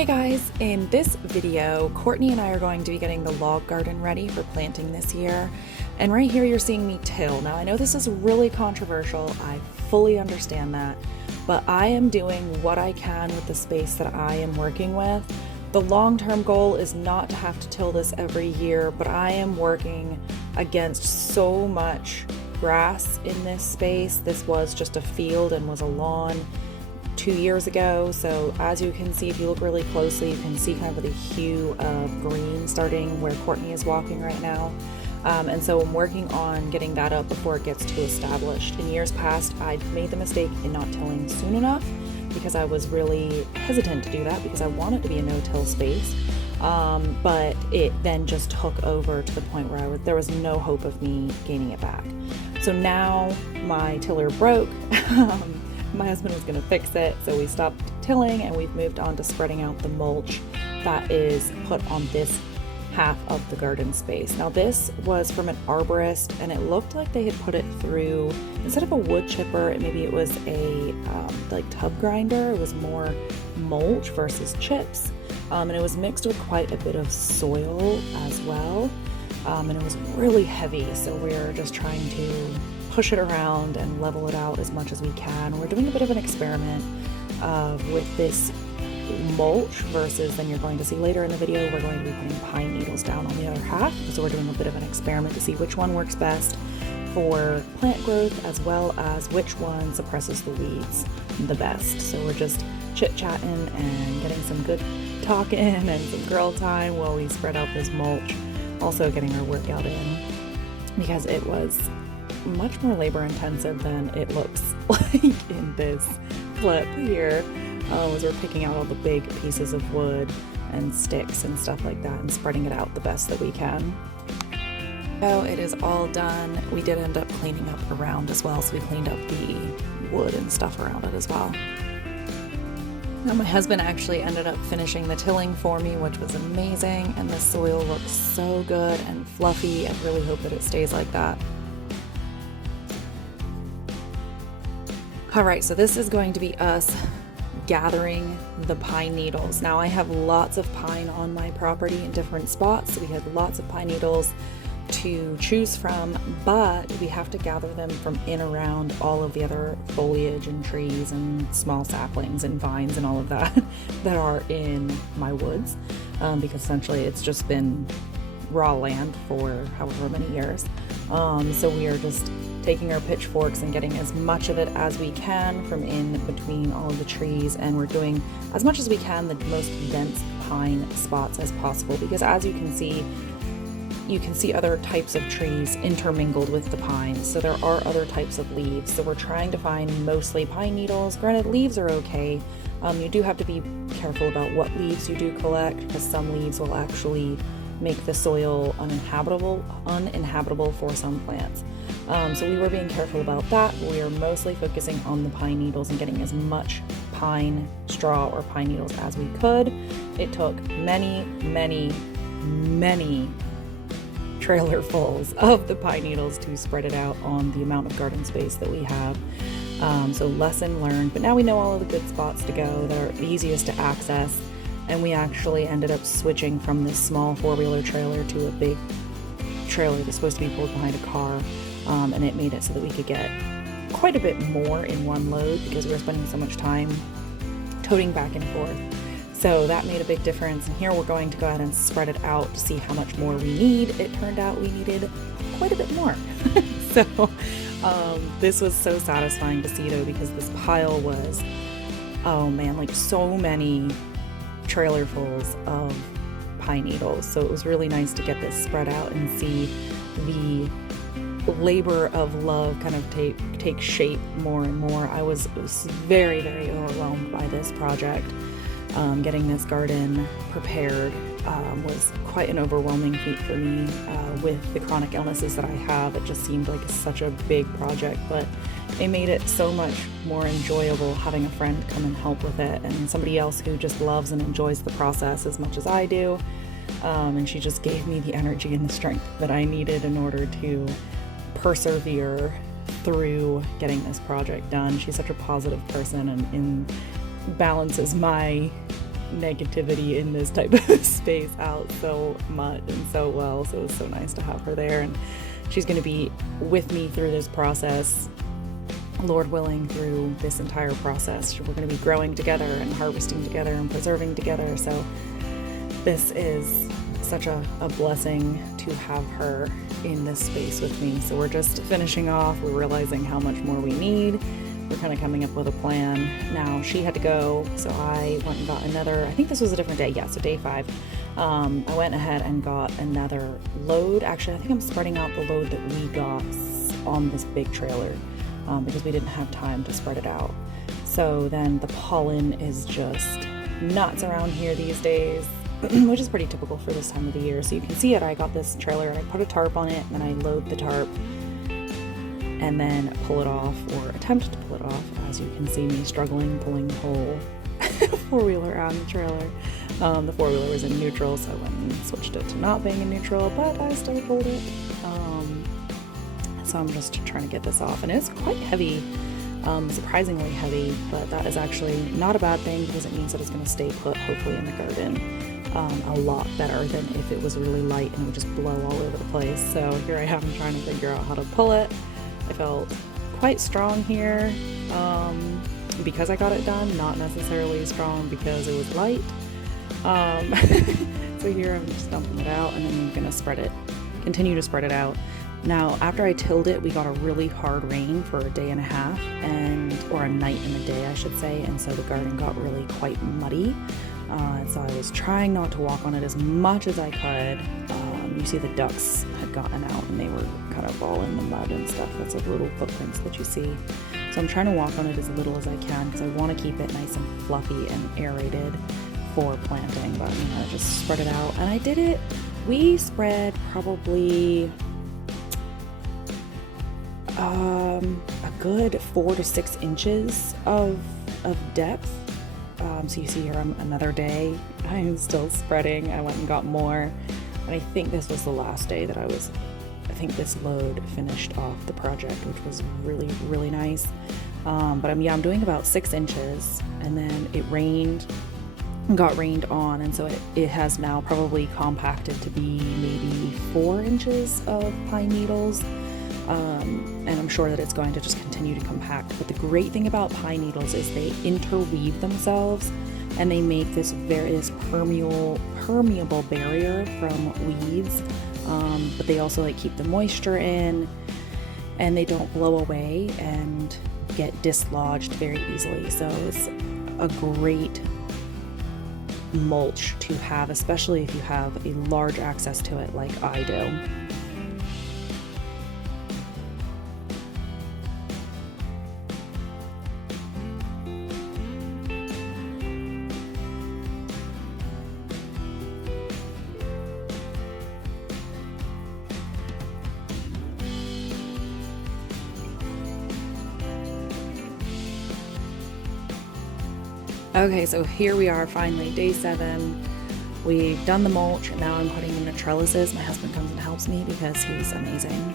Hey guys, in this video, Courtney and I are going to be getting the log garden ready for planting this year. And right here you're seeing me till. Now I know this is really controversial, I fully understand that, but I am doing what I can with the space that I am working with. The long-term goal is not to have to till this every year, but I am working against so much grass in this space. This was just a field and was a lawn 2 years ago. So as you can see, if you look really closely, you can see kind of the hue of green starting where Courtney is walking right now. And so I'm working on getting that up before it gets too established. In years past, I've made the mistake in not tilling soon enough because I was really hesitant to do that because I want it to be a no-till space. But it then just took over to the point where there was no hope of me gaining it back. So now my tiller broke. My husband was going to fix it, so we stopped tilling and we've moved on to spreading out the mulch that is put on this half of the garden space. Now this was from an arborist and it looked like they had put it through, instead of a wood chipper, maybe it was a like tub grinder. It was more mulch versus chips, and it was mixed with quite a bit of soil as well, and it was really heavy, so we're just trying to push it around and level it out as much as we can. We're doing a bit of an experiment with this mulch versus, then you're going to see later in the video, we're going to be putting pine needles down on the other half. So we're doing a bit of an experiment to see which one works best for plant growth as well as which one suppresses the weeds the best. So we're just chit-chatting and getting some good talking and some girl time while we spread out this mulch. Also getting our workout in because it was much more labor intensive than it looks like in this clip here, as we're picking out all the big pieces of wood and sticks and stuff like that and spreading it out the best that we can. So it is all done. We did end up cleaning up around as well, so we cleaned up the wood and stuff around it as well. Now my husband actually ended up finishing the tilling for me, which was amazing, and the soil looks so good and fluffy. I really hope that it stays like that. All right, so this is going to be us gathering the pine needles. Now I have lots of pine on my property in different spots. So we had lots of pine needles to choose from, but we have to gather them from in around all of the other foliage and trees and small saplings and vines and all of that that are in my woods, because essentially it's just been raw land for however many years. So we are just taking our pitchforks and getting as much of it as we can from in between all of the trees, and we're doing as much as we can the most dense pine spots as possible, because as you can see other types of trees intermingled with the pines, so there are other types of leaves. So we're trying to find mostly pine needles. Granted, leaves are okay. You do have to be careful about what leaves you do collect, because some leaves will actually make the soil uninhabitable for some plants. So we were being careful about that. We are mostly focusing on the pine needles and getting as much pine straw or pine needles as we could. It took many, many, many trailerfuls of the pine needles to spread it out on the amount of garden space that we have. So lesson learned, but now we know all of the good spots to go that are easiest to access. And we actually ended up switching from this small four-wheeler trailer to a big trailer that's supposed to be pulled behind a car, and it made it so that we could get quite a bit more in one load because we were spending so much time toting back and forth. So that made a big difference, and here we're going to go ahead and spread it out to see how much more we need. It turned out we needed quite a bit more. So this was so satisfying to see though, because this pile was, oh man, like so many trailerfuls of pine needles. So it was really nice to get this spread out and see the labor of love kind of take shape more and more. I was very, very overwhelmed by this project. Getting this garden prepared was quite an overwhelming feat for me. With the chronic illnesses that I have, it just seemed like such a big project, but it made it so much more enjoyable having a friend come and help with it, and somebody else who just loves and enjoys the process as much as I do. And she just gave me the energy and the strength that I needed in order to persevere through getting this project done. She's such a positive person and balances my negativity in this type of space out so much and so well. So it was so nice to have her there, and she's going to be with me through this process, Lord willing, through this entire process. We're going to be growing together and harvesting together and preserving together. So this is such a blessing to have her in this space with me. So we're just finishing off. We're realizing how much more we need. We're kind of coming up with a plan. Now she had to go, so I went and got another, I think this was a different day. Yeah, so day 5. I went ahead and got another load. Actually, I think I'm spreading out the load that we got on this big trailer because we didn't have time to spread it out. So then the pollen is just nuts around here these days, which is pretty typical for this time of the year. So you can see it. I got this trailer and I put a tarp on it, and then I load the tarp and then pull it off, or attempt to pull it off, as you can see me struggling pulling the whole four-wheeler out of the trailer. The four-wheeler was in neutral, so I went and switched it to not being in neutral, but I still pulled it. So I'm just trying to get this off, and it's quite heavy, surprisingly heavy, but that is actually not a bad thing because it means that it's going to stay put, hopefully, in the garden a lot better than if it was really light and it would just blow all over the place. So here I am trying to figure out how to pull it. I felt quite strong here because I got it done, not necessarily strong because it was light. So here I'm just dumping it out, and then I'm going to continue to spread it out. Now, after I tilled it, we got a really hard rain for a day and a half, or a night and a day, I should say, and so the garden got really quite muddy. So I was trying not to walk on it as much as I could. You see the ducks had gotten out and they were kind of all in the mud and stuff. That's like little footprints that you see. So I'm trying to walk on it as little as I can because I want to keep it nice and fluffy and aerated for planting. But I just spread it out, and I did it. We spread probably a good 4 to 6 inches of depth. So you see here, another day, I'm still spreading. I went and got more, and I think this was the last day that I think this load finished off the project, which was really, really nice. But I'm doing about 6 inches, and then it got rained on, and so it has now probably compacted to be maybe 4 inches of pine needles. And I'm sure that it's going to just continue to compact. But the great thing about pine needles is they interweave themselves, and they make this permeable barrier from weeds. But they also keep the moisture in, and they don't blow away and get dislodged very easily. So it's a great mulch to have, especially if you have a large access to it like I do. Okay, so here we are, finally, day 7. We've done the mulch, and now I'm putting in the trellises. My husband comes and helps me because he's amazing.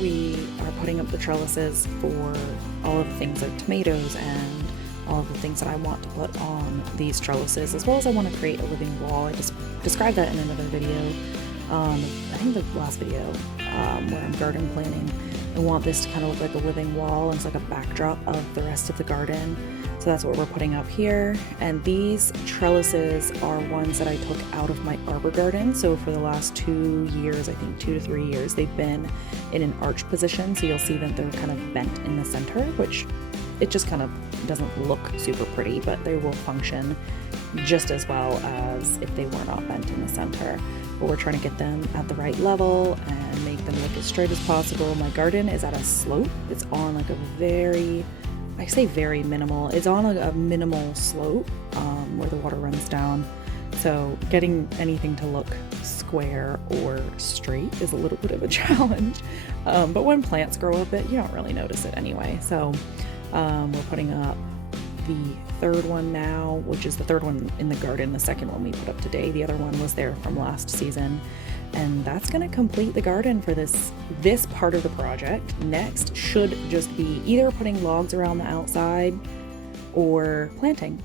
We are putting up the trellises for all of the things like tomatoes and all of the things that I want to put on these trellises, as well as I want to create a living wall. I just described that in another video, I think the last video, where I'm garden planning. I want this to kind of look like a living wall, and it's like a backdrop of the rest of the garden. So that's what we're putting up here. And these trellises are ones that I took out of my arbor garden. So for the last 2 years, I think 2 to 3 years, they've been in an arch position. So you'll see that they're kind of bent in the center, which it just kind of doesn't look super pretty, but they will function just as well as if they were not bent in the center. But we're trying to get them at the right level and make them look as straight as possible. My garden is at a slope. It's on like a very minimal. It's on a minimal slope where the water runs down. So getting anything to look square or straight is a little bit of a challenge. But when plants grow up you don't really notice it anyway. So we're putting up the third one now, which is the third one in the garden. The second one we put up today. The other one was there from last season. And that's going to complete the garden for this part of the project. Next should just be either putting logs around the outside or planting.